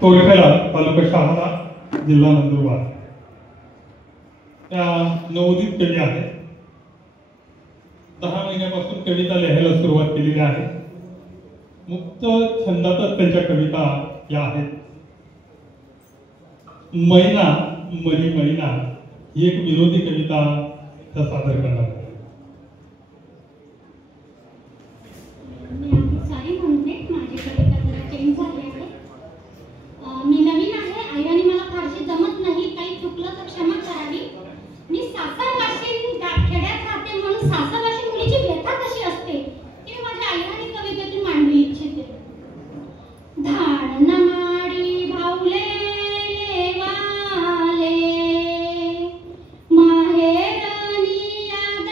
तोडखेडा तालुका शहादा जिल्हा नंदुरबार त्या नवोदित कवी आहेत. 10 महिन्यापासून कविता लिहायला सुरुवात केलेली आहे. मुक्त छंदातच त्यांच्या कविता या आहेत. मैना मरी मैना ही एक विरोधी कविता त्या सादर करणार आहे. मी नवीन आहे आई आणि मला फारशी जमत नाही. काही चुकलं तर क्षमा करावी. मी सासरवाशी खेड्यात राहते म्हणून सासरवाशी मुलीची व्यथा कशी असते ती माझ्या आई आणि कवितेतून मांडू इच्छिते. धाड नमाडी भावले वाले माहेरनी याद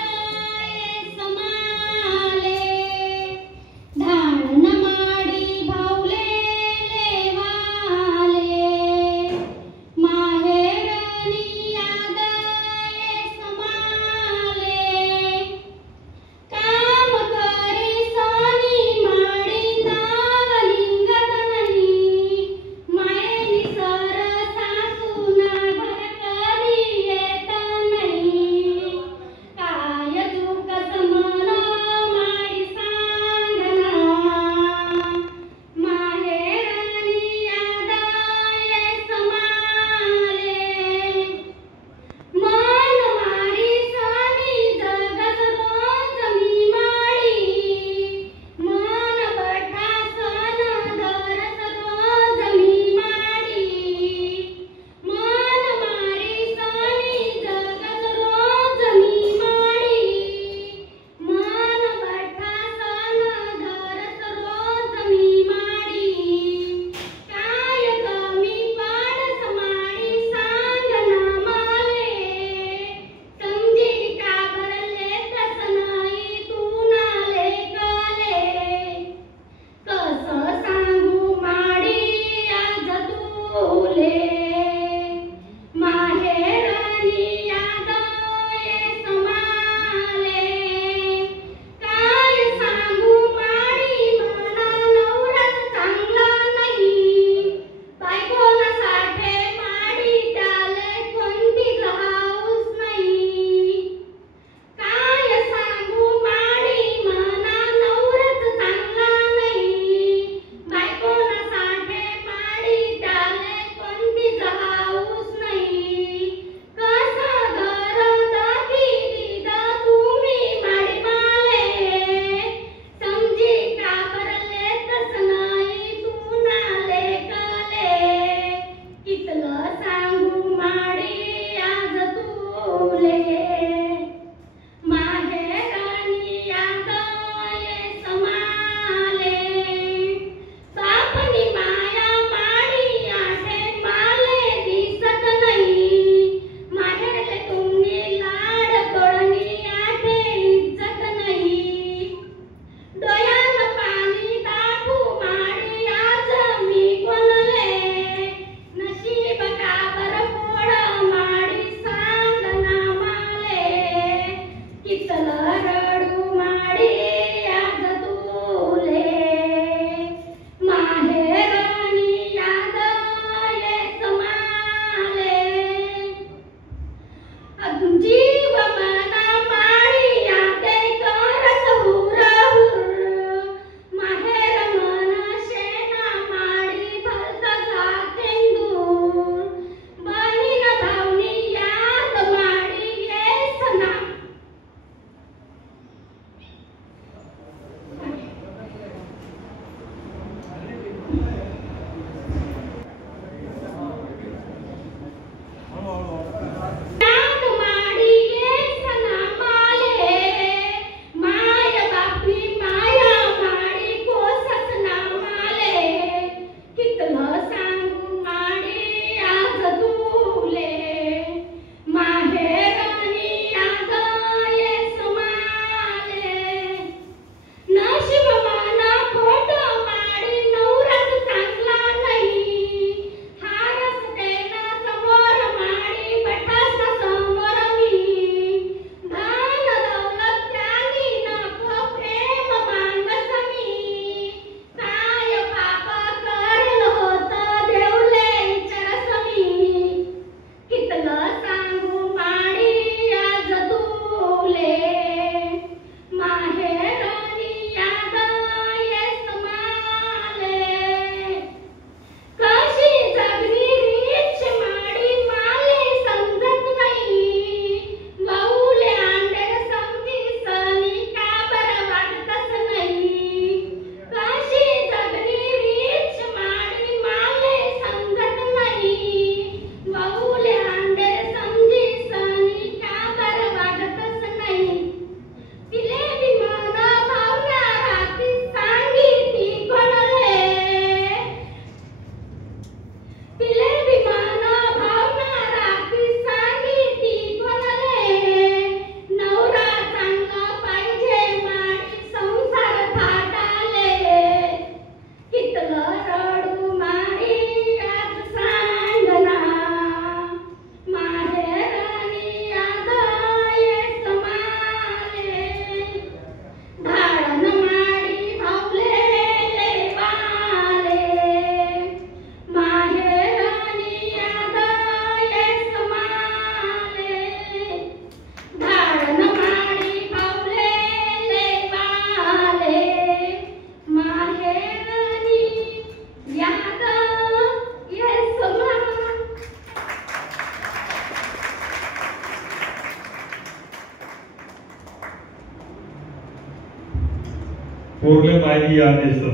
पौर्णिमाही आलेस